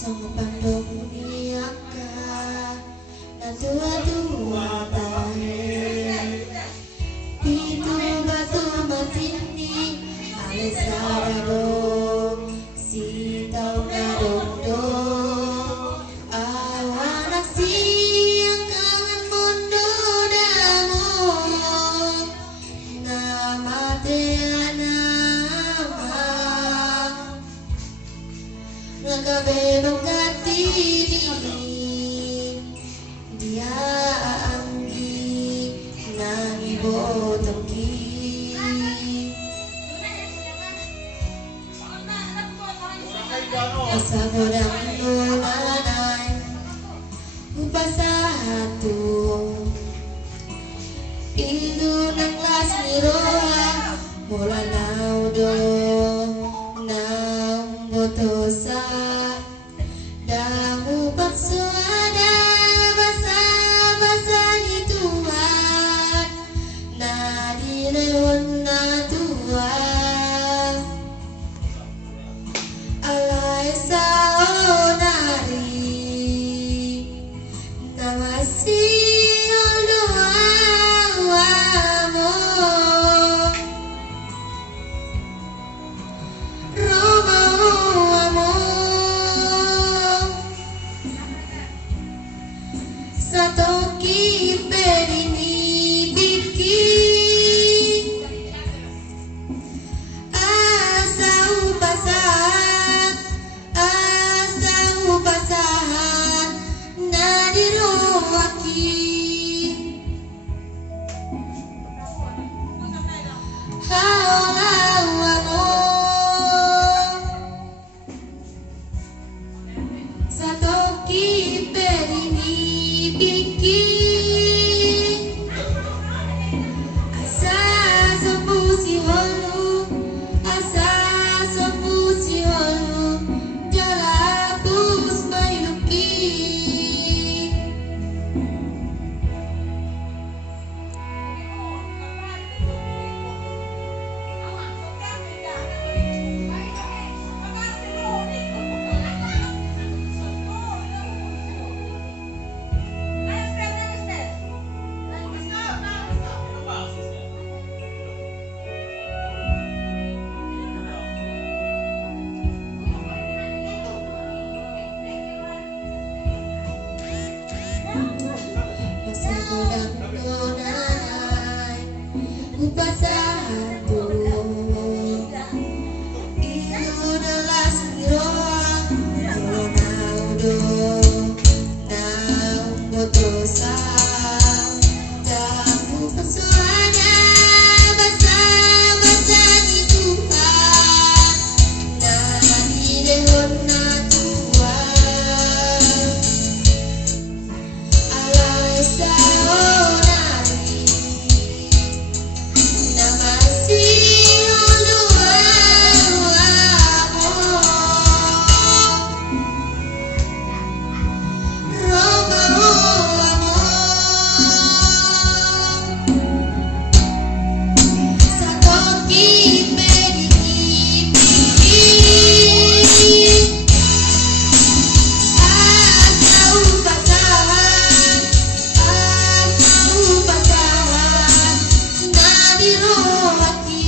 Sang pandong niaka na tua-tua tahe Pitu batu matindi Alesarado Sitaw na dondo Awanak siyang kangan mundo damo Namate anama Nagabebang katili Dia anggi Nang ibotong ki Kasabodang nunanay Upasatu Pindu ng las niroa Mula naudo Nang botosa Damu paksuada Basa-basa ni Tuhan Na dileon na Tuhan Alay sa onari Namasi oluawa mo Romawa mo Sa toki perinibiki Asa upasahan Nadiroaki Haolawa mo Sa toki perinibiki Asa sa pusi holu Jalapus mayuki Kasabodang nunanay Upasatu Pindu delas niroa Mula naudo Nang botosa Damu persuada Basa-basa ni Tuhan Na dilehon na Tuhan Alay sa onari Namasi oluawa mo Romawa mo Sa toki perinibiki Asa upasahan Nadiroaki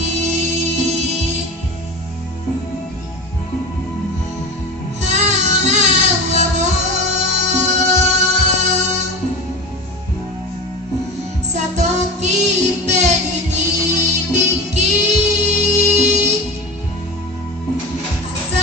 Haolawa mo Sa toki perinibiki Asa